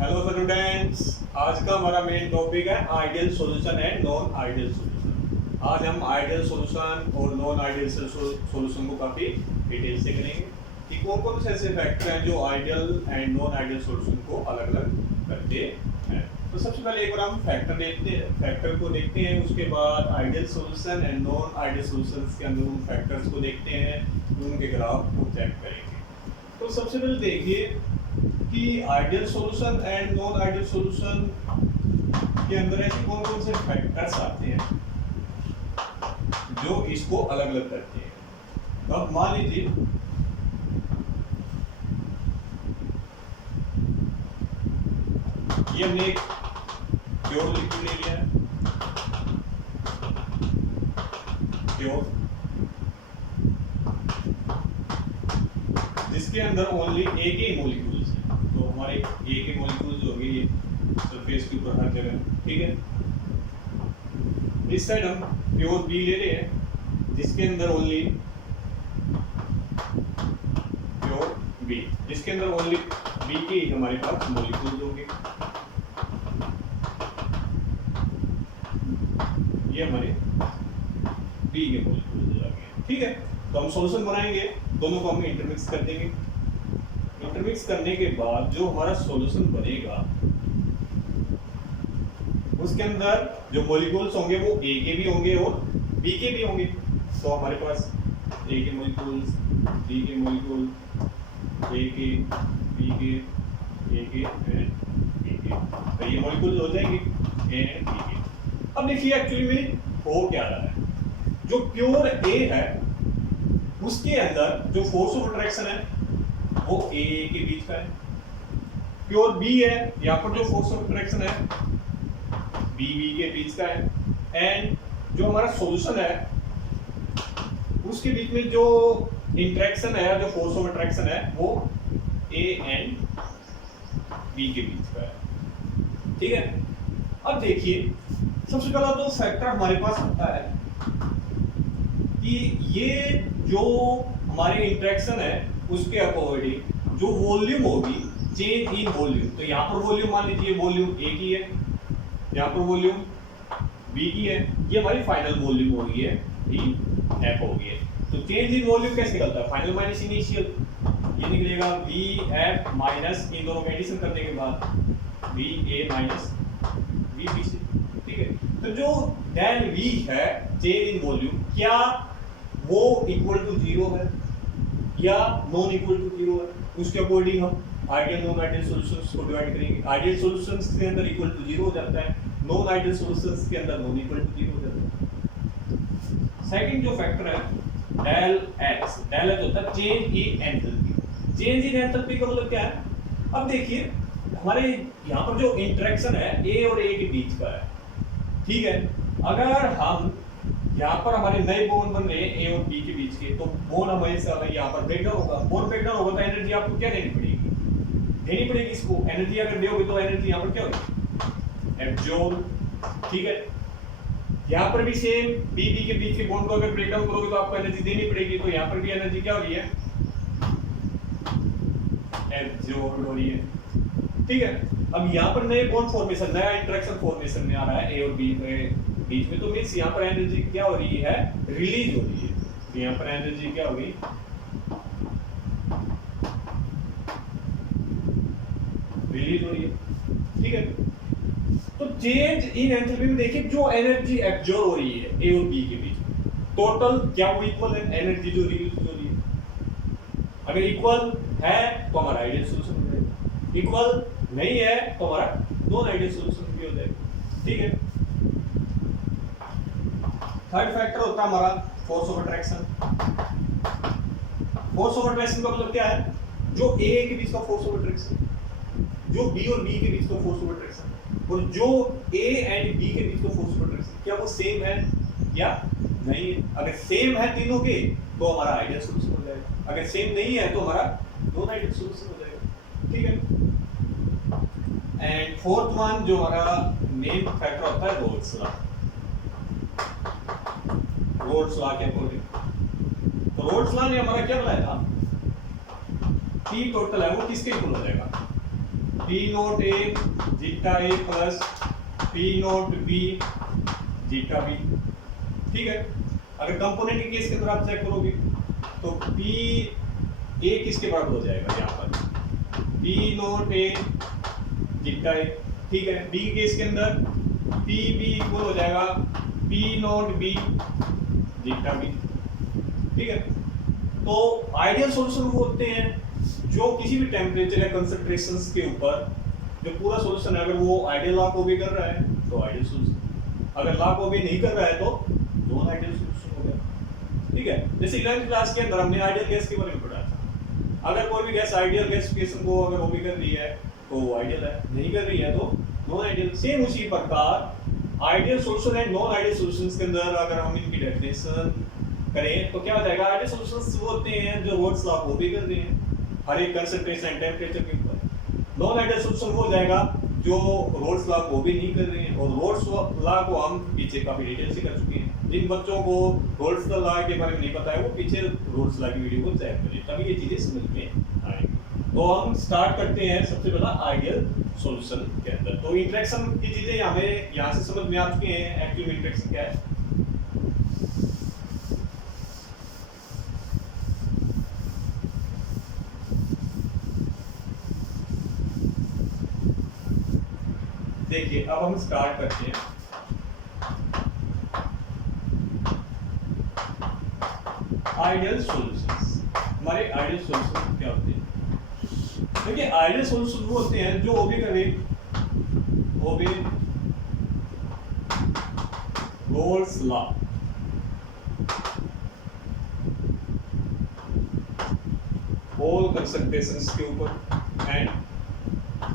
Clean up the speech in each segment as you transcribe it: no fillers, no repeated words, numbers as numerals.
Hello students, आज का हमारा मेन टॉपिक है ideal solution and non ideal solution. आज हम आइडियल सॉल्यूशन और नॉन आइडियल सॉल्यूशन को काफ़ी डिटेल से करेंगे कि कौन कौन से ऐसे फैक्टर हैं जो ideal and non ideal solution को अलग अलग करते हैं। तो सबसे पहले एक बार हम फैक्टर को देखते हैं, उसके बाद ideal solution and non ideal solutions के अंदर उन फैक्टर्स को देखते हैं, उनके ग्राफ को चेक करेंगे। तो सबसे पहले देखिए कि ideal solution and non ideal solution के अंदर ऐसे कौन कौन से फैक्टर्स आते हैं जो इसको अलग अलग करते हैं। तो अब मान लीजिए ये हमने एक प्योर लिक्विड ले लिया है, प्योर, जिसके अंदर ओनली एक ही मॉलिक्यूल्स है। तो हमारे एक ही मॉलिक्यूल्स होंगे ये सरफेस के ऊपर हर जगह, ठीक है। इस साइड हम प्योर बी ले रहे हैं जिसके अंदर ओनली प्योर बी, जिसके अंदर ओनली बी के ही हमारे पास मॉलिक्यूल्स होंगे। ये हमारे बी के मॉलिक्यूल्स हो जाएंगे, ठीक है। तो हम सॉल्यूशन बनाएंगे, दोनों को हम इंटरमिक्स कर देंगे। इंटरमिक्स करने के बाद जो हमारा सॉल्यूशन बनेगा उसके अंदर जो मॉलिक्यूल्स होंगे वो ए के भी होंगे और बी के भी होंगे। तो हमारे पास ए के मॉलिक्यूल्स, बी के मॉलिक्यूल, ए के, बी के, ए के एंड बी के, तो ये मॉलिक्यूल्स हो जाएंगे ए एंड बी के। अब देखिए एक्चुअली में हो क्या रहा है, जो प्योर ए है उसके अंदर जो फोर्स ऑफ अट्रैक्शन है वो ए के बीच का है। प्योर बी है, यहाँ पर जो फोर्स ऑफ अट्रैक्शन है बी बी के बीच का है। एंड जो हमारा सॉल्यूशन है उसके बीच में जो इंटरेक्शन है, जो फोर्स ऑफ अट्रैक्शन है वो ए एंड बी के बीच का है, ठीक है। अब देखिए सबसे पहला तो फैक्टर हमारे पास होता है कि ये जो हमारी इंटरेक्शन है उसके अकॉर्डिंग जो वॉल्यूम होगी, चेंज इन वॉल्यूम। तो यहाँ पर वॉल्यूम मान लीजिए वॉल्यूम ए की है, यहाँ पर वॉल्यूम बी की है, ये हमारी फाइनल वॉल्यूम हो गई है, बी एफ हो गई है। तो चेंज इन वॉल्यूम कैसे निकलता है, फाइनल माइनस इनिशियल, ये निकलेगा बी एफ माइनस, इन दोनों का एडिशन करने के बाद बी ए माइनस बी बी सी, ठीक है। तो जो डेल वी है चेंज इन वॉल्यूम, क्या वो इक्वल टू 0 है या नॉन इक्वल टू 0 है, उसके अकॉर्डिंग हम आइडियल नॉन आइडियल सॉल्यूशंस को डिवाइड करेंगे। आइडियल सॉल्यूशंस के अंदर इक्वल टू 0 हो जाता है, नॉन आइडियल सॉल्यूशंस के अंदर नॉन इक्वल टू 0 हो जाता है। सेकंड जो फैक्टर है डेल एक्स, डेल एक्स होता है change in enthalpy. Change in enthalpy का मतलब क्या है, अब देखिए हमारे यहाँ पर जो इंटरेक्शन है ए और ए के बीच का है, ठीक है। अगर हम यहाँ पर हमारे नए बॉन्ड बन रहे हैं ए और बी के बीच के, तो बॉन्ड हमेशा यहाँ पर ब्रेकडाउन होगा। बॉन्ड ब्रेकडाउन होगा तो एनर्जी आपको क्या देनी पड़ेगी इसको। एनर्जी अगर दोगे तो एनर्जी यहाँ पर क्या होगी, एब्जॉर्ब, ठीक है। यहाँ पर भी सेम बी बी के बीच के बॉन्ड को अगर ब्रेकडाउन करोगे तो आपको एनर्जी देनी पड़ेगी। तो यहाँ पर भी एनर्जी क्या हो रही है, एब्जॉर्ब हो रही है, ठीक है। अब यहाँ पर नए बॉन्ड फॉर्मेशन, नया इंटरेक्शन फॉर्मेशन में आ रहा है ए और बी बीच में, तो मींस यहाँ पर एनर्जी क्या हो रही है, रिलीज हो रही है। तो यहाँ पर एनर्जी क्या होगी, रिलीज हो रही है, ठीक है। तो चेंज इन एंथैल्पी में देखिए जो एनर्जी एब्जॉर्ब हो रही है ए और बी के बीच में, टोटल क्या वो इक्वल है, एनर्जी जो रिलीज हो रही है। अगर इक्वल है तो हमारा आइडियल सॉल्यूशन हो जाएगा, इक्वल नहीं है तो हमारा नॉन आइडियल सॉल्यूशन भी हो जाएगा, ठीक है। थर्ड फैक्टर होता है हमारा force of attraction. Force of attraction का मतलब क्या है, जो ए के बीच का फोर्स ऑफ अट्रैक्शन, जो बी और बी के बीच का फोर्स ऑफ अट्रैक्शन, और जो ए एंड बी के बीच का फोर्स ऑफ अट्रैक्शन, क्या वो सेम है या नहीं है। अगर सेम है तीनों के तो हमारा आइडियल सॉल्यूशन हो जाएगा, अगर सेम नहीं है तो हमारा नॉन आइडियल सॉल्यूशन हो जाएगा, ठीक है। एंड फोर्थ वन जो हमारा मेन फैक्टर होता है रोल्स लॉ। रोल्स लॉ के अकॉर्डिंग, तो रोल्स ने हमारा क्या बताया था कि टोटल है वो किसके इक्वल हो जाएगा, P note A zeta A plus P note B zeta B। ठीक है, अगर कंपोनेंट के केस के अंदर आप चेक करोगे तो P A किसके बराबर हो जाएगा यहाँ पर P note A zeta A। ठीक है, B के केस के अंदर P B इक्वल हो जाएगा P note B zeta B। ठीक है, तो आइडियल सॉल्यूशन वो होते हैं जो किसी भी टेम्परेचर या कंसंट्रेशंस के ऊपर जो पूरा सॉल्यूशन है, अगर वो आइडियल लॉ को भी कर रहा है तो आइडियल सॉल्यूशन, अगर लॉ को भी नहीं कर रहा है तो नॉन आइडियल सॉल्यूशन हो गया। ठीक है, जैसे 11th क्लास के अंदर हमने आइडियल गैस के बारे में पढ़ा था। अगर कोई भी गैस आइडियल गैसिफिकेशन को अगर वो भी कर रही है तो आइडियल है, नहीं कर रही है तो नॉन आइडियल। सेम उसी प्रकार ideal solution and non ideal solutions के अंदर अगर हम इनकी डेफिनेशन करें तो क्या हो जाएगा, आइडियल सॉल्यूशंस वो होते हैं जो रोल्स लॉ को भी कर रहे हैं हर एक कंसंट्रेशन एंड टेम्परेचर के ऊपर। नॉन आइडियल सॉल्यूशन वो हो जाएगा जो रोल्स लॉ को भी नहीं कर रहे हैं, और रोल्स लॉ को हम पीछे काफी डिटेल से कर चुके हैं। जिन बच्चों को रोल्स लॉ के बारे में नहीं पता है वो पीछे रोल्स लॉ की वीडियो को चेक करें, तभी ये चीजें समझ में आएंगी। तो हम स्टार्ट करते हैं सबसे पहला आइडियल सॉल्यूशन के अंदर। तो इंटरेक्शन की चीजें हमें यहाँ से समझ में आ चुके हैं, एक्चुअल इंटरेक्शन क्या है। देखिए अब हम स्टार्ट करते हैं। आइडियल सॉल्यूशंस, हमारे आइडियल सॉल्यूशन क्या होते हैं? देखिए आइडियल सॉल्यूशन वो होते हैं जो ओबे रोल्स लॉ ऑल कंसंट्रेशंस के ऊपर एंड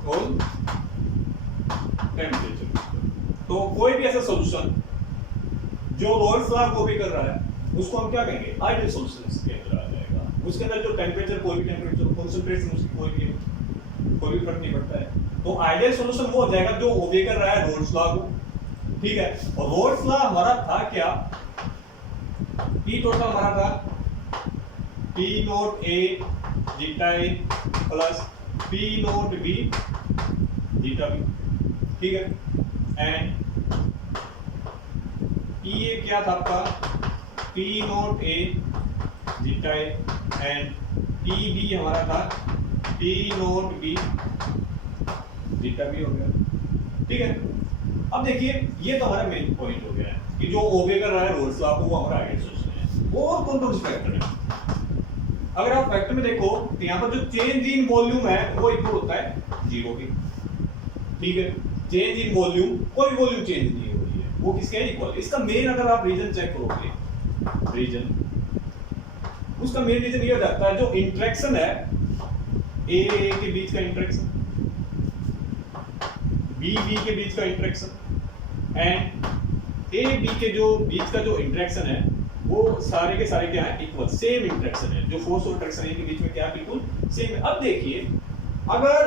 ऑल टेम्परेचर। तो कोई भी ऐसा सॉल्यूशन जो रोल्स लॉ को भी कर रहा है उसको हम क्या कहेंगे, आइडियल सॉल्यूशंस के अंदर आ जाएगा। उसके अंदर जो टेम्परेचर, कोई भी टेम्परेचर, कंसंट्रेशन उसकी कोई भी फर्क नहीं पड़ता है। तो आइडियल सॉल्यूशन वो हो जाएगा जो ओबे कर रहा है रोल्स लॉ को। ठीक है, और रोल्स लॉ हमारा था क्या, P टोटल हमारा था P note A zeta A plus P note B zeta B। ठीक है, एंड PA क्या था आपका, P note A zeta A and PB हमारा था P note B zeta B हो गया। ठीक है, अब देखिए ये तो हमारा मेन पॉइंट हो गया है कि जो ओबे कर रहा है रोल्स लॉ को वो हमारा आइडियल सॉल्यूशन है। और कौन-कौन से फैक्टर है, अगर आप फैक्टर में देखो तो यहाँ पर जो चेंज इन वॉल्यूम है वो इक्वल होता है 0 के। ठीक है, चेंज इन वॉल्यूम, कोई वॉल्यूम चेंज नहीं हो रही है, वो किसके है, इक्वल। इसका मेन अगर आप रीजन चेक करोगे, रीजन उसका मेन रीजन ये हो जाता है जो इंटरेक्शन है ए के बीच का इंटरेक्शन, बी के बीच का इंटरेक्शन एंड ए बी के जो बीच का जो इंटरेक्शन है वो सारे के सारे क्या है, इक्वल, सेम इंटरेक्शन है। जो फोर्स और अट्रैक्शन है के बीच में क्या है, बिल्कुल सेम है। अब देखिए अगर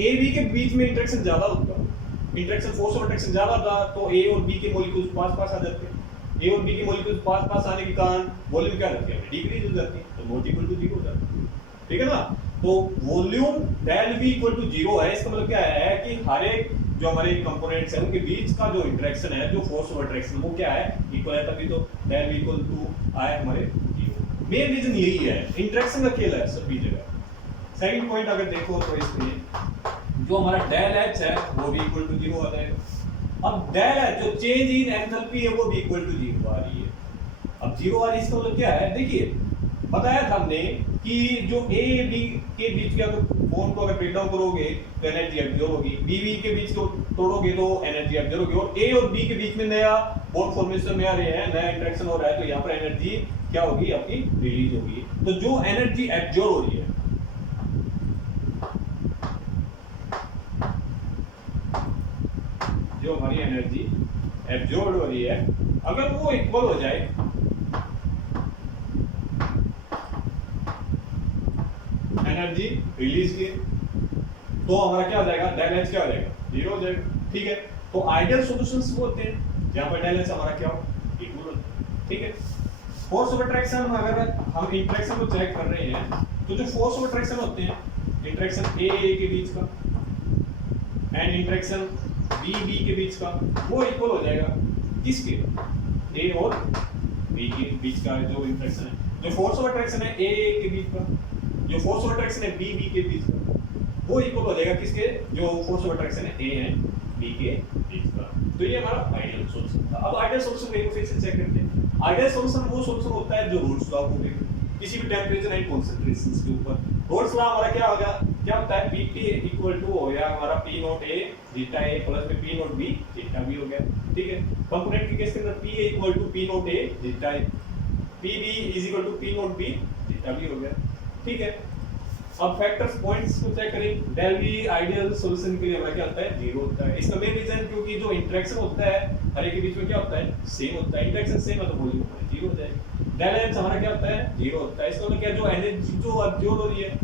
ए बी के बीच में इंटरेक्शन ज्यादा होता, इंटरेक्शन फोर्स और अट्रैक्शन ज्यादा होता तो ए और बी के मॉलिक्यूल्स पास-पास आ जाते हैं। ए और बी के मॉलिक्यूल्स पास-पास आने के कारण वॉल्यूम क्या रहती है, डिक्रीज हो जाती है, तो नॉट इक्वल टू 0 हो जाता है। ठीक है ना, तो volume del V equal to 0 है। इसका मतलब क्या है कि हर एक जो हमारे कंपोनेंट्स हैं उनके बीच का जो इंटरेक्शन है, जो फोर्स और अट्रैक्शन, वो क्या है, इक्वल है, तभी तो डेल V इक्वल टू आए हमारे 0। मेन रीजन यही है, इंटरेक्शन का खेल है सभी जगह। सेकंड पॉइंट अगर देखो तो इसमें जो हमारा डेल H है वो भी इक्वल टू 0 आ जाएगा। अब डेल H जो चेंज इन एंथैल्पी है वो भी इक्वल टू 0 आ रही है। अब 0 आ रही है, इसका मतलब क्या है, देखिए बताया था हमने कि जो ए बी के बीच के अगर बॉन्ड को अगर ब्रेक डाउन करोगे तो एनर्जी एब्जॉर्ब होगी, बी बी के बीच को तोड़ोगे तो एनर्जी एब्जॉर्ब होगी, और ए और बी के बीच में नया बॉन्ड फॉर्मेशन में आ रहे हैं, नया इंटरेक्शन हो रहा है, तो यहाँ पर एनर्जी क्या होगी, आपकी रिलीज होगी। तो जो एनर्जी एब्जॉर्ब हो रही है, जो हमारी एनर्जी एब्जॉर्ब हो रही है, अगर वो इक्वल हो जाए एनर्जी रिलीज की, तो हमारा क्या हो जाएगा, डेल H क्या हो जाएगा, 0 हो जाएगा। ठीक है, तो आइडियल सॉल्यूशंस वो होते हैं जहां पर डेल H हमारा क्या हो, इक्वल हो। ठीक है, फोर्स ऑफ अट्रैक्शन, अगर हम इंटरेक्शन को चेक कर रहे हैं तो जो फोर्स ऑफ अट्रैक्शन होते हैं, इंटरेक्शन ए के बीच का, एंड इंटरेक्शन बी बी के बीच का वो इक्वल हो जाएगा किसके, ए और बी के बीच का जो इंटरेक्शन है, जो फोर्स ऑफ अट्रैक्शन है ए के बीच का, जो फोर्स ऑफ अट्रैक्शन है बी बी के बीच का, वो इक्वल हो जाएगा किसके, जो फोर्स ऑफ अट्रैक्शन है ए एंड बी के बीच का। तो ये हमारा आइडियल सॉल्यूशन था। अब आइडियल सॉल्यूशन को फिर से चेक करते हैं। आइडियल सॉल्यूशन वो सॉल्यूशन होता है जो रोल्स लॉ को किसी भी टेंपरेचर एंड कंसंट्रेशंस के ऊपर। रोल्स लॉ हमारा क्या होगा, क्या होता है, Pt इक्वल टू हो गया हमारा P naught A zeta A plus में P naught B zeta B हो गया, ठीक है। कंपोनेंट के केस के अंदर Pa equal to P naught A zeta A, Pb is equal to P naught B zeta B हो गया, ठीक है। अब फैक्टर्स पॉइंट्स को चेक करें। डेल V आइडियल सॉल्यूशन के लिए हमारा क्या होता है, 0 होता है। इसका मेन रीजन क्योंकि जो इंटरेक्शन होता है हर एक के बीच में क्या होता है, सेम होता है। इंटरेक्शन सेम है तो वॉल्यूम 0 हो जाएगा। डेल H हमारा क्या होता है, 0 होता है। इसका मतलब क्या, जो एनर्जी जो अब्जॉर्ब हो रही है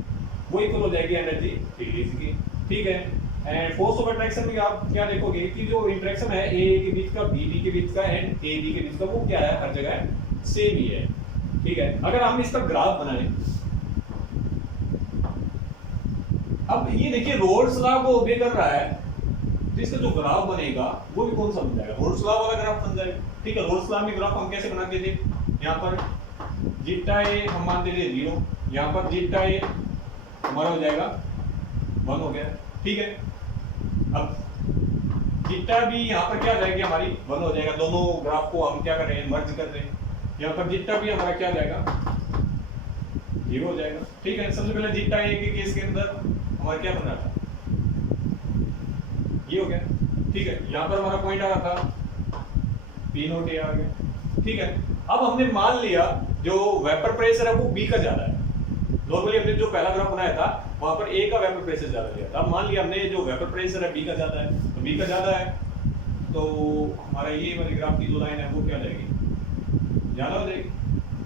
वो इक्वल हो जाएगी एनर्जी रिलीज की, ठीक है। एंड फोर्स ऑफ अट्रैक्शन में आप क्या देखोगे कि जो इंटरेक्शन है ए के बीच का, बी बी के बीच का एंड ए बी के बीच का, वो क्या है, हर जगह सेम ही है, ठीक है। अगर हम इसका ग्राफ बनाएं, अब ये देखिए रोल्स लॉ को ओबे कर रहा है, तो इसका जो ग्राफ बनेगा वो भी कौन सा बन जाएगा, रोल्स लॉ वाला ग्राफ बन जाएगा, ठीक है। रोल्स लॉ में ग्राफ हम कैसे बनाते थे, यहाँ पर जीटा ए हम मानते थे 0, यहाँ पर जीटा ए हमारा हो जाएगा 1 हो गया, ठीक है। अब जीटा भी यहाँ पर क्या आ जाएगी हमारी 1 हो जाएगा। दोनों ग्राफ को हम क्या कर रहे हैं, मर्ज कर रहे हैं। यहाँ पर जीटा भी हमारा क्या आ जाएगा, 0 हो जाएगा, ठीक है। सबसे पहले जीटा ए के केस के अंदर हमारा क्या बन रहा था, ये हो गया, ठीक है। यहाँ पर हमारा पॉइंट आ रहा था P नॉट A आ गया, ठीक है। अब हमने मान लिया जो वेपर प्रेशर है वो B का ज्यादा है। नॉर्मली हमने जो पहला ग्राफ बनाया था वहां पर A का वेपर प्रेशर ज्यादा लिया था। अब मान लिया हमने जो वेपर प्रेशर है B का ज्यादा है, तो B का ज्यादा है तो हमारा ये वाली ग्राफ की जो लाइन है वो क्या जाएगी, ज्यादा हो जाएगी,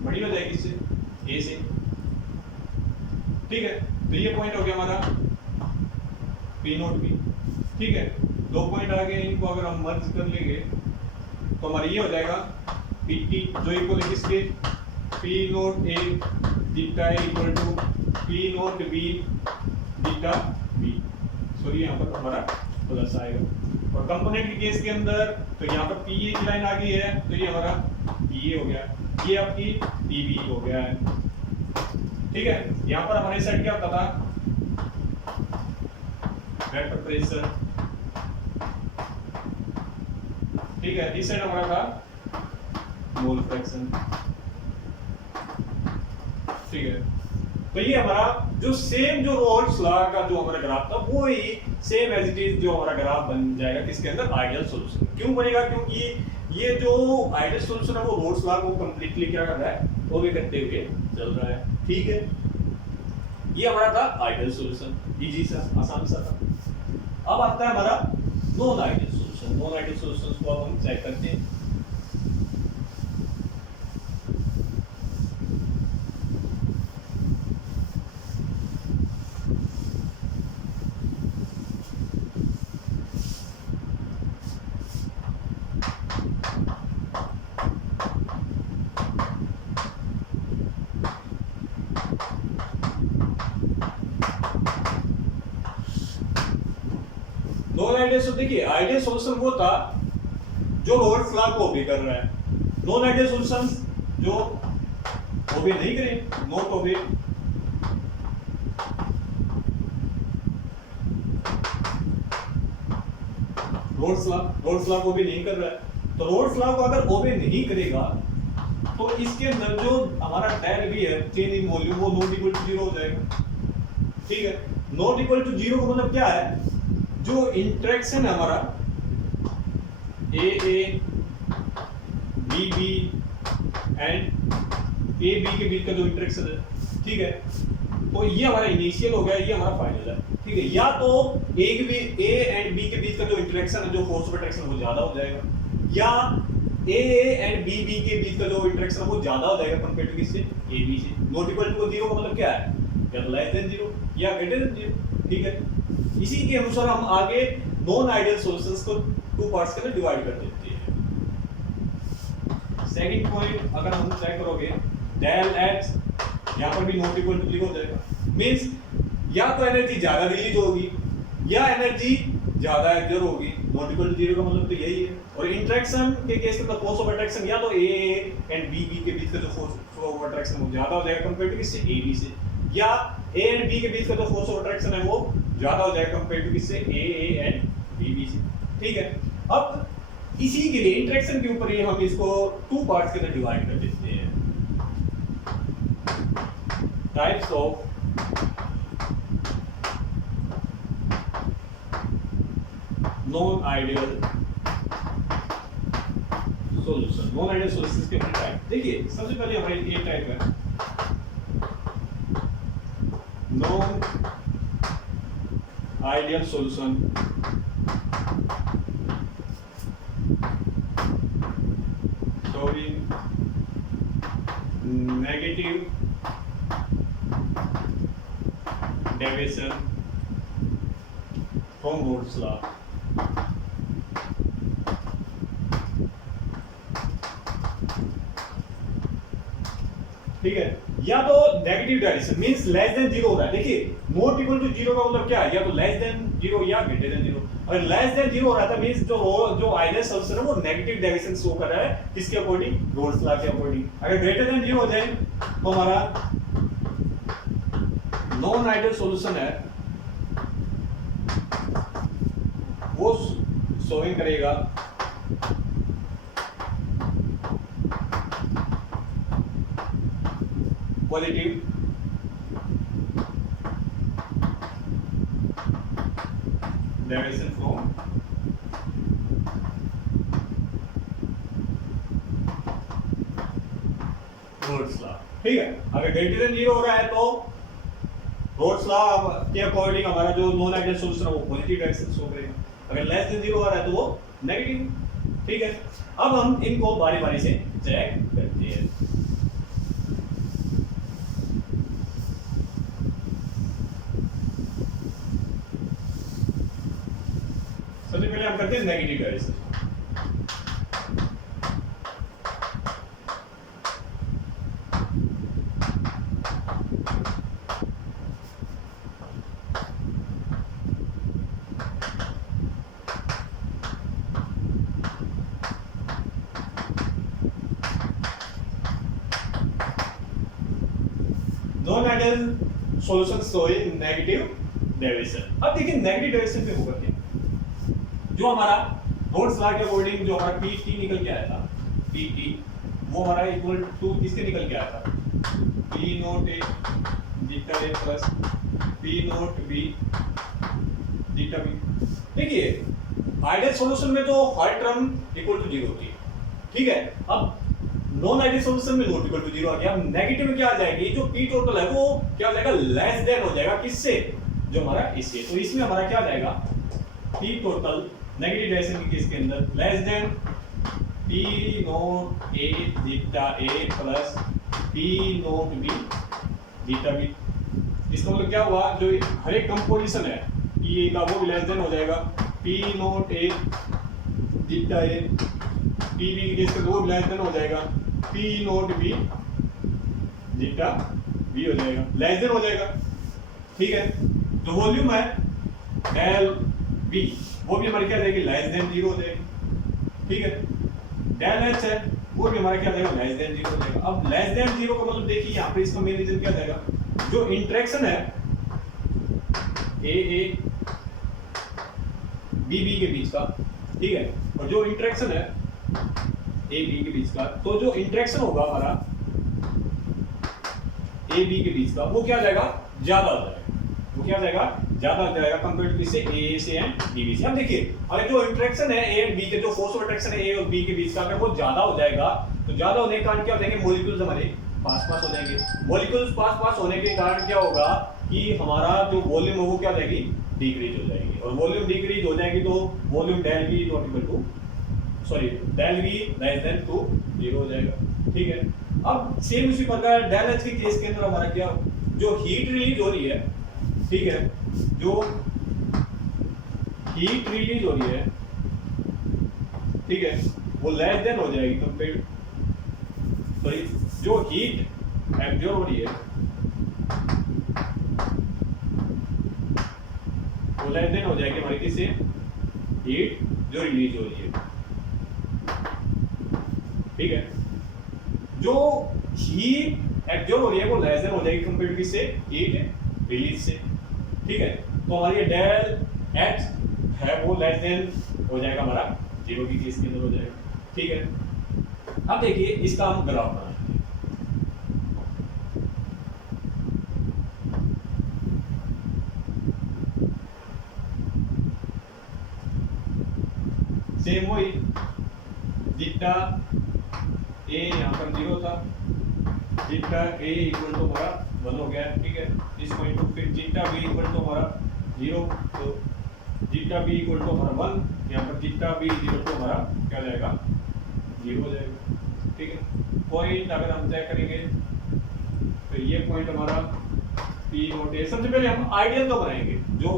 बड़ी हो जाएगी इससे, A से, ठीक है। तो ये पॉइंट हो गया हमारा P नॉट B, ठीक है। दो पॉइंट आ गए, इनको अगर हम मर्ज कर लेंगे तो हमारा ये हो जाएगा PT जो इक्वल है किसके, P naught A zeta A equal to P naught B zeta B, sorry यहाँ पर हमारा प्लस आएगा। और कंपोनेंट के केस के अंदर तो यहाँ पर PA की लाइन आ गई है तो ये हमारा PA हो गया, ये आपकी PB हो गया है, ठीक है। यहाँ पर हमारे साइड क्या होता था, वेपर प्रेशर, ठीक है। इस साइड हमारा था मोल फ्रैक्शन, ठीक है। तो ये हमारा जो सेम जो रोल्स लॉ का जो हमारा ग्राफ था वो ही सेम एज इट इज जो हमारा ग्राफ बन जाएगा किसके अंदर, आइडियल सॉल्यूशन। क्यों बनेगा, क्योंकि ये जो आइडियल सॉल्यूशन है वो रोल्स लॉ को कंप्लीटली क्या कर रहा है, वो भी करते हुए चल रहा है, ठीक है। ये हमारा था आइडियल सॉल्यूशन, इजी सा, आसान सा था। अब आता है हमारा non ideal solution. Non ideal solutions को हम चेक करते हैं। नॉन आइडियल सॉल्यूशन, देखिए आइडियल सॉल्यूशन वो था जो रोल्स लॉ को ओबे कर रहा है। नॉन आइडियल सॉल्यूशंस जो ओबे नहीं करें, नॉट ओबे, रोल्स लॉ को ओबे नहीं कर रहा है। तो रोल्स लॉ को अगर ओबे नहीं करेगा तो इसके अंदर जो हमारा डेल भी है, चेंज इन वॉल्यूम, वो नॉट इक्वल टू 0 हो जाएगा, ठीक है। नॉट इक्वल टू 0 का मतलब क्या है, जो इंटरेक्शन है हमारा A B B and A B के बीच का जो इंटरेक्शन है, ठीक है। तो ये हमारा इनिशियल हो गया, ये हमारा फाइनल है, ठीक है। या तो ए एंड बी के बीच का जो इंटरेक्शन है, जो फोर्स ऑफ अट्रैक्शन वो ज्यादा हो जाएगा, या ए एंड बी के बीच का जो इंटरेक्शन वो ज्यादा हो जाएगा कंपेयर टू किससे, ए बी से। नॉट इक्वल टू 0 का मतलब क्या है, या तो लेस देन 0 या ग्रेटर देन 0, ठीक है। इसी के अनुसार हम आगे नॉन आइडियल सॉल्यूशंस को टू पार्ट्स के अंदर डिवाइड कर देते हैं। सेकंड पॉइंट अगर हम चेक करोगे, डेल एच यहाँ पर भी नॉट इक्वल टू 0 हो जाएगा, मींस या तो एनर्जी ज्यादा रिलीज होगी या एनर्जी ज्यादा एक्सर्ट होगी, नॉट इक्वल टू जीरो का मतलब तो यही है। और इंटरेक्शन के केस में फोर्स ऑफ अट्रैक्शन या तो ए एंड बी के बीच का जो फोर्स ऑफ अट्रैक्शन वो ज्यादा हो जाएगा कंपेयर टू किससे, ए बी से, या ए एंड बी के बीच का जो फोर्स ऑफ अट्रैक्शन है वो ज्यादा हो जाएगा कंपेयर टू किससे, ए एंड बी से। ठीक है, अब इसी के लिए इंटरेक्शन के ऊपर ही हम इसको टू पार्ट्स के अंदर डिवाइड कर देते हैं, types of non ideal solution. Non ideal solutions के अपने टाइप देखिए, सबसे पहले हमारे ये टाइप है non ideal solution showing negative deviation from Moore's law। ठीक है, या तो negative deviation means less than zero होता है। देखिए नॉट इक्वल टू जीरो का मतलब क्या है, या तो लेस देन जीरो या ग्रेटर देन जीरो। अगर लेस देन जीरो हो रहा था मींस जो आइडियल सॉल्यूशन है वो नेगेटिव डेविएशन शो कर रहा है, किसके अकॉर्डिंग, रोल्स लॉ के अकॉर्डिंग। अगर ग्रेटर देन जीरो हो जाए तो हमारा नॉन आइडियल सॉल्यूशन है वो शोइंग करेगा positive deviation from roles law. ठीक है, अगर ग्रेटर देन जीरो हो रहा है तो रोल्स लॉ के अकॉर्डिंग हमारा जो नॉन आइडियल सॉल्यूशन है वो पॉजिटिव डायरेक्शन शो करेगा, अगर लेस देन जीरो आ रहा है तो वो नेगेटिव। ठीक है, अब हम इनको बारी बारी से चेक करते हैं। सबसे पहले हम करते हैं negative direction. Non ideal solution showing negative deviation. अब देखिए नेगेटिव डेविएशन पे होगा क्या, जो हमारा रोल्स लॉ के अकॉर्डिंग जो हमारा PT निकल के आया था, PT वो हमारा इक्वल टू किसके निकल के आया था, P naught A zeta A plus P naught B zeta B। देखिए आइडियल सॉल्यूशन में तो हर टर्म इक्वल टू जीरो होती है। ठीक है, अब नॉन आइडियल सॉल्यूशन में नॉट इक्वल टू जीरो आ गया। अब नेगेटिव में क्या आ जाएगी, जो P टोटल है वो क्या हो जाएगा, लेस देन हो जाएगा किससे, जो हमारा इससे। तो इसमें हमारा क्या आ जाएगा, P टोटल नेगेटिव डायरेक्शन के केस के अंदर less than P naught A zeta A plus P naught B zeta B। इसका मतलब क्या हुआ, जो हर एक कंपोजिशन है PA का वो भी लेस देन हो जाएगा P naught A zeta A, PB के केस में वो भी लेस देन हो जाएगा P naught B zeta B हो जाएगा, लेस देन हो जाएगा। ठीक है, जो वॉल्यूम है डेल B वो भी हमारी क्या जाएगी, लेस देन जीरो हो जाएगी। ठीक है, डेल H है वो भी हमारा क्या जाएगा, लेस देन जीरो हो जाएगा। अब लेस देन जीरो का मतलब देखिए यहाँ पे इसका मेन रीजन क्या जाएगा, जो इंटरेक्शन है A B B के बीच का, ठीक है, और जो इंटरेक्शन है A B के बीच का, तो जो इंटरेक्शन होगा हमारा A B के बीच का वो क्या जाएगा, ज्यादा हो जाएगा। वो क्या जाएगा, ज्यादा हो जाएगा कंपेयर टू किससे, A से एंड B से। अब देखिए अगर जो इंटरेक्शन है A एंड B के, जो फोर्स ऑफ अट्रैक्शन है A और B के बीच का, अगर वो ज्यादा हो जाएगा तो ज्यादा होने के कारण क्या हो जाएंगे, मॉलिक्यूल्स हमारे पास पास हो जाएंगे। मॉलिक्यूल्स पास पास होने के कारण क्या होगा कि हमारा जो वॉल्यूम है वो क्या हो जाएगी, डिक्रीज हो जाएगी। और वॉल्यूम डिक्रीज हो जाएगी तो volume del V not equal to del V less than to zero हो जाएगा। ठीक है, अब सेम उसी प्रकार डेल H के केस के अंदर हमारा क्या, जो हीट रिलीज हो रही है, ठीक है, जो हीट रिलीज हो रही है, ठीक है, वो लेस देन हो जाएगी कंपेयर, सॉरी जो हीट एब्जॉर्ब हो रही है वो लेस देन हो जाएगी हमारी किससे, हीट जो रिलीज हो रही है, ठीक है। जो हीट एब्जॉर्ब हो रही है वो लेस देन हो जाएगी कंपेयर टू किससे, हीट रिलीज से, ठीक है। तो हमारी डेल एच है वो लेस देन हो जाएगा हमारा 0 की केस के अंदर हो जाएगा, ठीक है। अब देखिए इसका हम ग्राफ बनाएंगे, सेम वही जीटा ए यहाँ पर 0 था, जीटा ए इक्वल टू हमारा 1 हो गया, ठीक है। इस पॉइंट को फिर जीटा बी इक्वल टू हमारा 0, तो जीटा बी इक्वल टू हमारा 1, यहाँ पर जीटा बी इक्वल टू हमारा क्या हो जाएगा, 0 हो जाएगा, ठीक है। पॉइंट अगर हम चेक करेंगे तो ये पॉइंट हमारा पी नोट ए, सबसे पहले हम आइडियल का बनाएंगे, जो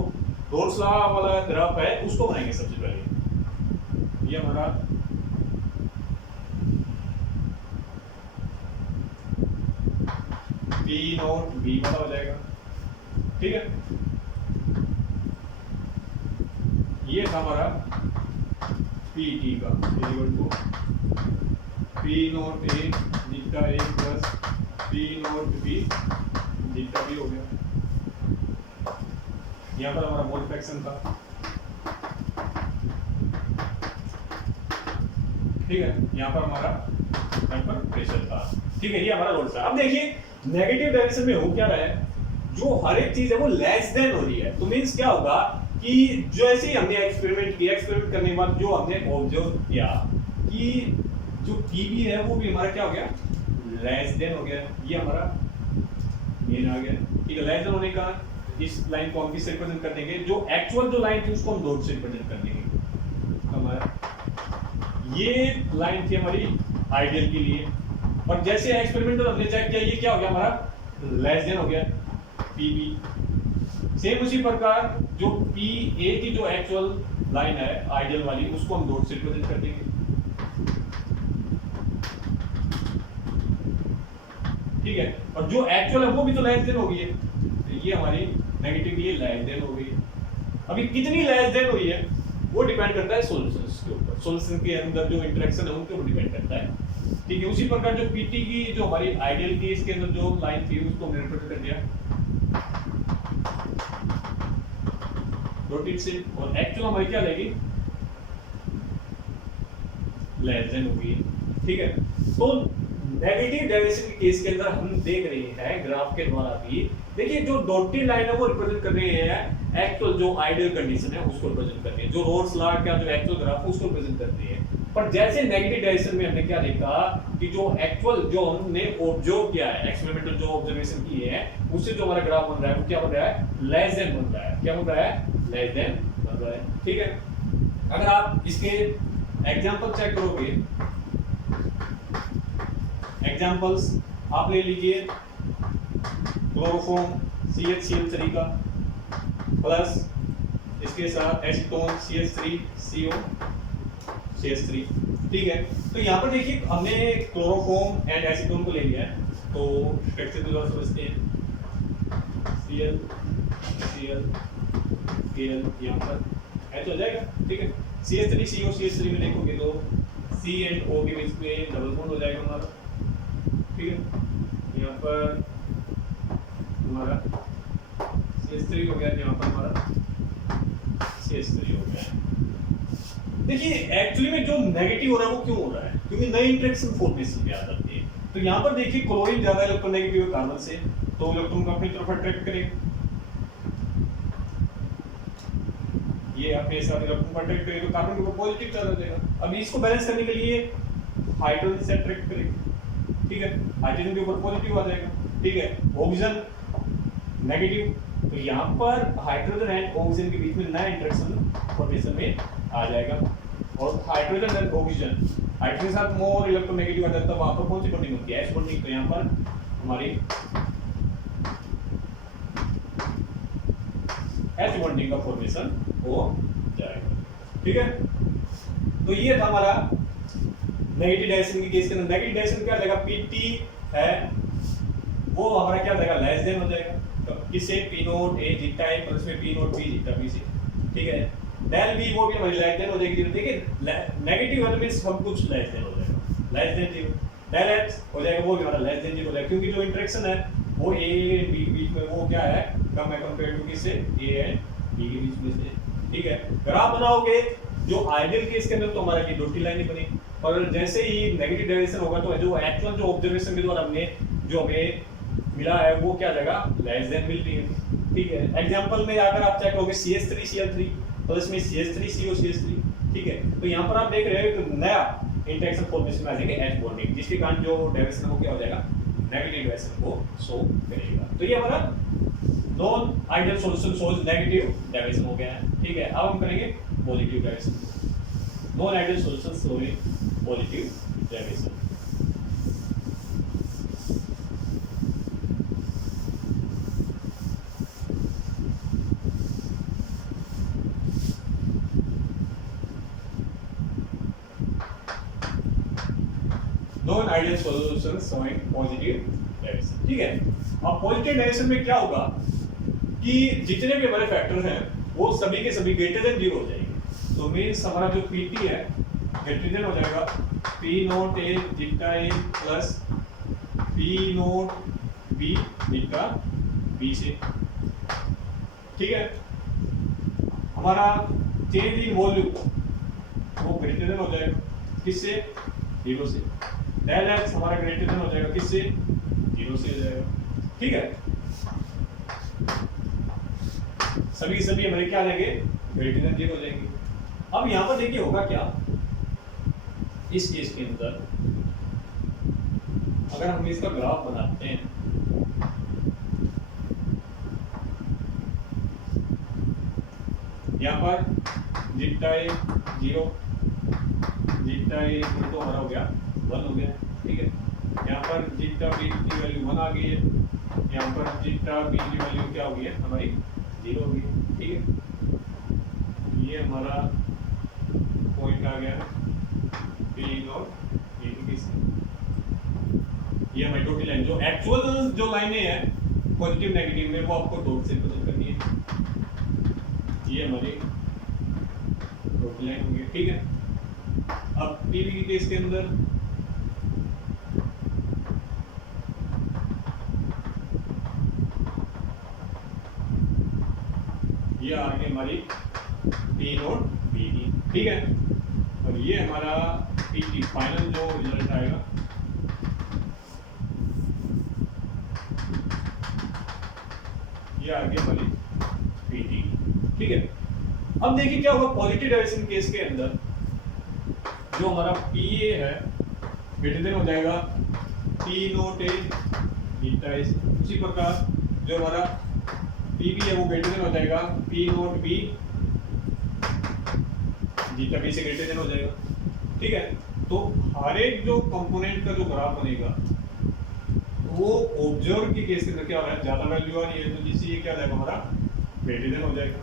रोल्स लॉ वाला ग्राफ है उसको बनाएंगे सबसे पहले। ये हमारा पी नोट बी वाला हो जाएगा, ठीक है। ये था हमारा पी टी का equal to P naught A zeta A plus P naught B zeta B हो गया। यहाँ पर हमारा मोल फ्रैक्शन था, ठीक है। यहाँ पर हमारा प्रेशर था, ठीक है। ये हमारा रोल था। अब देखिए नेगेटिव डायरेक्शन में हो क्या रहा है, जो हर एक चीज है वो लेस देन हो रही है, तो मींस क्या होगा कि जैसे ही हमने एक्सपेरिमेंट किया, एक्सपेरिमेंट करने के बाद जो हमने ऑब्जर्व किया कि जो पीबी है वो भी हमारा क्या हो गया, लेस देन हो गया। ये हमारा मेन आ गया, ठीक है। लेस देन होने का इस लाइन को हम किससे रिप्रेजेंट कर देंगे, जो एक्चुअल जो लाइन थी उसको हम डॉट से रिप्रेजेंट कर देंगे। हमारा ये लाइन थी हमारी आइडियल के लिए, और जैसे एक्सपेरिमेंटल हमने चेक किया ये क्या हो गया, हमारा लेस देन हो गया पीबी। सेम उसी प्रकार जो पी ए की जो एक्चुअल लाइन है आइडियल वाली उसको हम डॉट से रिप्रेजेंट कर देंगे, ठीक है। और जो एक्चुअल है वो भी तो लेस देन हो गई है, तो ये हमारी नेगेटिव ये लेस देन हो गई। अभी कितनी लेस देन हुई है वो डिपेंड करता है सॉल्यूशंस के ऊपर, सॉल्यूशन के अंदर जो इंटरेक्शन है उनके ऊपर डिपेंड करता है, ठीक है। उसी प्रकार जो पीटी की जो हमारी आइडियल की इसके अंदर जो लाइन थी उसको हमने रिप्रेजेंट कर दिया डॉटेड से, और एक्चुअल हमारी क्या रहेगी, लेस देन होगी, ठीक है। तो नेगेटिव डेविएशन के केस के अंदर हम देख रहे हैं ग्राफ के द्वारा भी, देखिए जो डॉटेड लाइन है वो रिप्रेजेंट कर रही है एक्चुअल जो आइडियल कंडीशन है उसको रिप्रेजेंट कर रही है, जो रोल्स लॉ का जो एक्चुअल ग्राफ उसको रिप्रेजेंट कर रही है। पर जैसे नेगेटिव डेविएशन में हमने क्या देखा कि जो एक्चुअल जो हमने ऑब्जर्व किया है, एक्सपेरिमेंटल जो ऑब्जर्वेशन की है उससे जो हमारा ग्राफ बन रहा है वो क्या बन रहा है, लेस देन बन रहा है। क्या बन रहा है, लेस देन बन रहा है, ठीक है। अगर आप इसके एग्जांपल चेक करोगे, एग्जांपल्स आप ले लीजिए क्लोरोफॉर्म CHCl3 का प्लस इसके साथ एसीटोन CH3CO CH3, ठीक है। तो यहाँ पर देखिए हमने क्लोरोफॉर्म एंड एसीटोन को ले लिया है, तो स्ट्रक्चर के द्वारा समझते हैं Cl Cl Cl यहाँ पर H हो जाएगा, ठीक है। CH3CO CH3 में देखोगे तो C एंड O के बीच में डबल बॉन्ड हो जाएगा हमारा, ठीक है। यहाँ पर हमारा CH3 हो गया, यहाँ पर हमारा CH3 हो गया। देखिए एक्चुअली में जो नेगेटिव हो रहा है वो क्यों हो रहा है, क्योंकि नई इंटरेक्शन फॉर्मेशन में आ जाती है। तो यहाँ पर देखिए क्लोरीन ज्यादा इलेक्ट्रोनेगेटिव है कार्बन से, तो इलेक्ट्रॉन को अपनी तरफ अट्रैक्ट करेगा, ये अपने साथ इलेक्ट्रॉन को अट्रैक्ट करेगा, तो कार्बन के ऊपर पॉजिटिव चार्ज आ जाएगा। अब इसको बैलेंस करने के लिए हाइड्रोजन से अट्रैक्ट करेगा, ठीक है। हाइड्रोजन के ऊपर पॉजिटिव आ जाएगा, ठीक है। ऑक्सीजन नेगेटिव, तो यहाँ पर हाइड्रोजन एंड ऑक्सीजन के बीच में नया इंटरेक्शन फॉर्मेशन में आ जाएगा, और हाइड्रोजन एंड ऑक्सीजन, हाइड्रोजन के साथ मोर इलेक्ट्रोनेगेटिव आ जाता है, वहां पर कौन सी बॉन्डिंग होती है, एस बॉन्डिंग। तो यहाँ पर हमारी एच बॉन्डिंग का फॉर्मेशन हो जाएगा, ठीक है। तो ये था हमारा नेगेटिव डायरेक्शन के केस के अंदर। नेगेटिव डायरेक्शन क्या रहेगा, पीटी है वो हमारा क्या रहेगा, लेस देन हो जाएगा। तो किससे, P naught A zeta A plus में P naught B zeta B से, ठीक है। डेल बी वो भी हमारी लेस देन हो जाएगी, देखिए नेगेटिव वाले में सब कुछ लेस देन हो जाएगा, लेस देन 0। डेल एक्स हो जाएगा वो भी हमारा लेस देन 0 हो जाएगा, क्योंकि जो इंटरेक्शन है वो ए बी के बीच में वो क्या है, कम है कंपेयर टू किससे, ए एंड बी के बीच में से, ठीक है। ग्राफ बनाओगे जो आइडियल केस के अंदर तो हमारा ये डॉटेड लाइन ही बनी, और जैसे ही नेगेटिव डेविएशन होगा तो जो एक्चुअल जो ऑब्जर्वेशन के द्वारा हमने जो हमें मिला है वो क्या जाएगा, लेस देन मिल रही है, ठीक है। एग्जांपल में अगर आप चेक करोगे CH3Cl3 प्लस में CH3COCH3, ठीक है, तो यहाँ पर आप देख रहे हो कि नया इंटरेक्शन फॉर्मेशन में आ जाएंगे H बॉन्डिंग, जिसके कारण जो डेविएशन वो क्या हो जाएगा, नेगेटिव डेविएशन को शो करेगा। तो ये हमारा non ideal solution shows negative deviation हो गया है, ठीक है। अब हम करेंगे positive deviation, non ideal solution showing positive deviation. Non ideal solution showing positive deviation, ठीक है। अब पॉजिटिव डेविएशन में क्या होगा कि जितने भी हमारे फैक्टर हैं वो सभी के सभी ग्रेटर देन 0 हो जाएंगे, तो मींस हमारा जो पीटी है ग्रेटर देन हो जाएगा P naught A zeta A plus P naught B zeta B से, ठीक है। हमारा चेंज इन वॉल्यूम वो ग्रेटर देन हो जाएगा किससे, 0 से। डेल एक्स हमारा ग्रेटर देन हो जाएगा किससे, 0 से हो जाएगा, ठीक है। सभी हमारे क्या आ जाएंगे, ग्रेटर देन 0 हो जाएंगे। अब यहां पर देखिए होगा क्या, इस केस के अंदर अगर हम इसका ग्राफ बनाते हैं, यहां पर जीटा ए 0, जीटा ए तो हमारा हो गया 1 हो गया, ठीक है। यहाँ पर जीटा बी की वैल्यू 1 आ गई है, यहाँ पर जीटा बी की वैल्यू क्या हो गई है, हमारी 0 हो गई है, ठीक है। ये हमारा पॉइंट आ गया पी नॉट ए बी से, ये हमारी टोटल लाइन जो एक्चुअल जो लाइनें हैं पॉजिटिव नेगेटिव में वो आपको डॉट से पता करनी है, ये हमारी टोटल लाइन होगी, ठीक है। अब पीवी के केस के अंदर ये आ गई हमारी पी नोट बी की, ठीक है। और ये हमारा पी की फाइनल जो रिजल्ट आएगा ये आ गई हमारी पी टी, ठीक है। अब देखिए क्या होगा पॉजिटिव डेविएशन केस के अंदर, जो हमारा पी ए है ग्रेटर देन हो जाएगा पी नोट ए जीटा ए, उसी प्रकार जो हमारा पी बी है वो ग्रेटर देन हो जाएगा P naught B zeta B से ग्रेटर देन हो जाएगा, ठीक है। तो हर एक जो कंपोनेंट का जो ग्राफ बनेगा वो ऑब्जर्व के केस के अंदर क्या हो रहा है, ज्यादा वैल्यू आ रही है तो जिससे ये क्या जाएगा हमारा ग्रेटर देन हो जाएगा।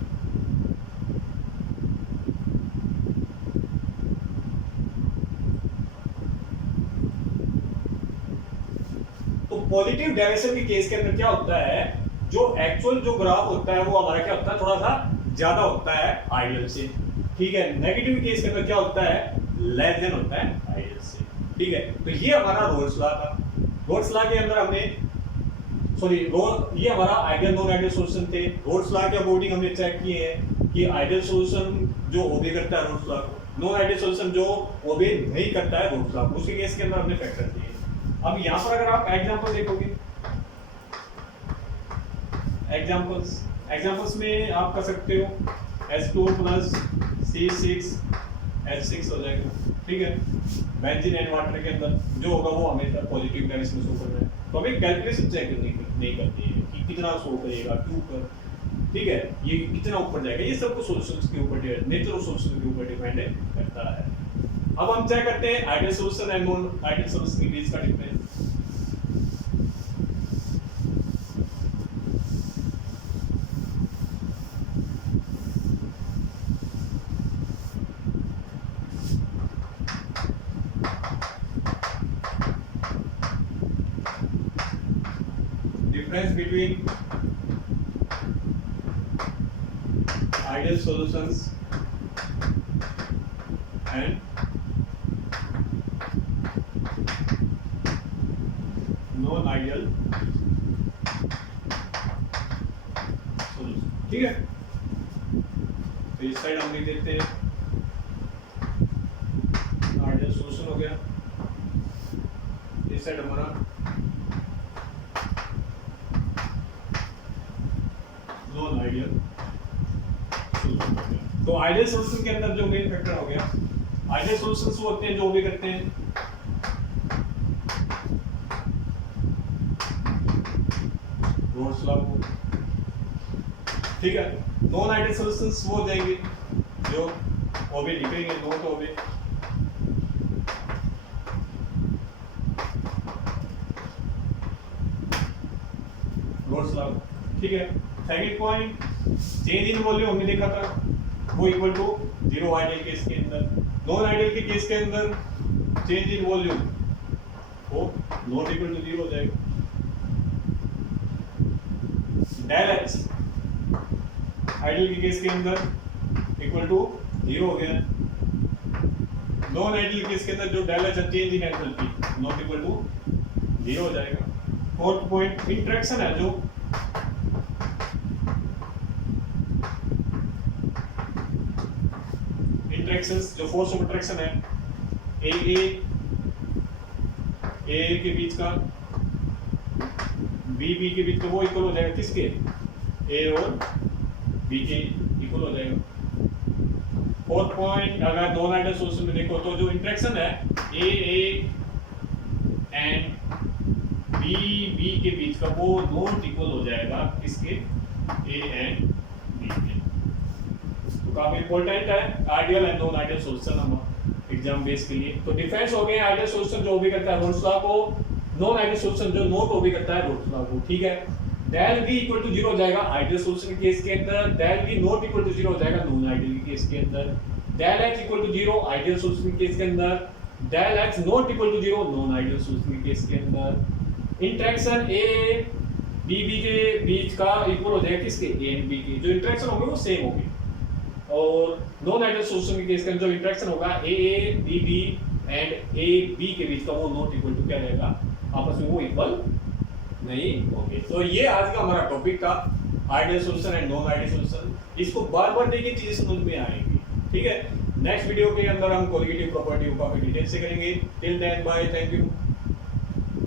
तो पॉजिटिव डेविएशन के केस के अंदर क्या होता है, जो एक्चुअल जो ग्राफ होता है वो हमारा क्या होता है, थोड़ा सा ज्यादा होता है आइडियल से, ठीक है। नेगेटिव केस के अंदर क्या होता है, लेस देन होता है आइडियल से, ठीक है। तो ये हमारा रोल्स लॉ था, रोल्स लॉ के अंदर हमने ये हमारा आइडियल नॉन आइडियल सॉल्यूशन थे। रोल्स लॉ के अकॉर्डिंग हमने चेक किए हैं कि आइडियल सॉल्यूशन जो ओबे करता है रोल्स लॉ को, नॉन आइडियल सॉल्यूशन जो ओबे नहीं करता है रोल्स लॉ को, उसके केस के अंदर हमने फैक्टर दिए। अब यहाँ पर अगर आप एग्जांपल देखोगे, एग्जांपल्स में आप कर सकते हो H2 प्लस C6H6 हो जाएगा, ठीक है। बेंजीन एंड वाटर के अंदर जो होगा वो हमेशा पॉजिटिव डेविएशन शो कर रहा है, तो हमें कैलकुलेशन चेक नहीं करती है कि कितना शो करेगा क्यों कर, ठीक है, ये कितना ऊपर जाएगा, ये सब कुछ सॉल्यूशंस के ऊपर, नेचर ऑफ सॉल्यूशन के ऊपर डिपेंड करता है। अब हम चेक करते हैं ideal solution and non ideal solution के बीच का difference. difference between ideal solutions and non ideal solution. ठीक है, तो इस साइड हम लिख देते हैं आइडियल सॉल्यूशन हो गया, इस साइड हमारा नॉन आइडियल सॉल्यूशन हो गया। तो आइडियल सॉल्यूशन के अंदर जो मेन फैक्टर हो गया, आइडियल सॉल्यूशंस वो होते हैं जो भी करते हैं रोल्स लॉ को। ठीक है, नॉन आइडियल सॉल्यूशंस वो हो जाएंगे जो ओबे लिखेंगे, नोट ओबे। Raoult's law. ठीक है, second point, change in volume हमने देखा था वो इक्वल टू 0 आइडियल केस के अंदर। नॉन आइडियल के केस के अंदर चेंज इन वॉल्यूम वो नॉट इक्वल टू 0 हो जाएगा। डेल एच आइडियल के केस के अंदर इक्वल टू 0 हो गया। नॉन आइडियल केस के अंदर जो del H change in enthalpy not equal to 0 हो जाएगा। फोर्थ पॉइंट, इंटरेक्शन है जो इंटरेक्शंस, जो फोर्स ऑफ अट्रैक्शन है ए के बीच का, बी के बीच का, वो इक्वल हो जाएगा किसके, ए और बी के इक्वल हो जाएगा। फोर्थ पॉइंट, अगर नॉन आइडियल सॉल्यूशन में देखो तो जो इंटरेक्शन है ए एंड बी के बीच का वो नॉट इक्वल हो जाएगा किसके, ए एंड बी के। तो काफी इंपॉर्टेंट है ideal and non ideal solution हम एग्जाम बेस के लिए। तो डिफरेंस हो गया, आइडियल सॉल्यूशन जो भी करता है रोल्स लॉ को, नॉन आइडियल सॉल्यूशन जो नॉट वो भी करता है रोल्स लॉ को। ठीक है, डेल v इक्वल टू 0 हो जाएगा आइडियल सॉल्यूशन के केस के अंदर, del v not equal to 0 हो जाएगा नॉन आइडियल के केस के अंदर, del h equal to 0 ideal solution के केस के अंदर, del h not equal to 0 non ideal solution के केस के अंदर। इंटरेक्शन a b के बीच का इक्वल हो जाएगा किसके, a एंड b के, जो इंटरेक्शन होंगे वो सेम होंगे। और नॉन आइडियल सॉल्यूशन के केस के अंदर जो इंटरेक्शन होगा a b and a b के बीच का वो नॉट इक्वल टू क्या रहेगा, आपस में वो इक्वल नहीं होंगे। तो ये आज का हमारा टॉपिक था, ideal solution and non ideal solution. इसको बार-बार देखिए, चीजें समझ में आएंगी। ठीक है, नेक्स्ट वीडियो के अंदर हम कोलिगेटिव प्रॉपर्टी को काफी डिटेल से करेंगे। Till then bye, thank you.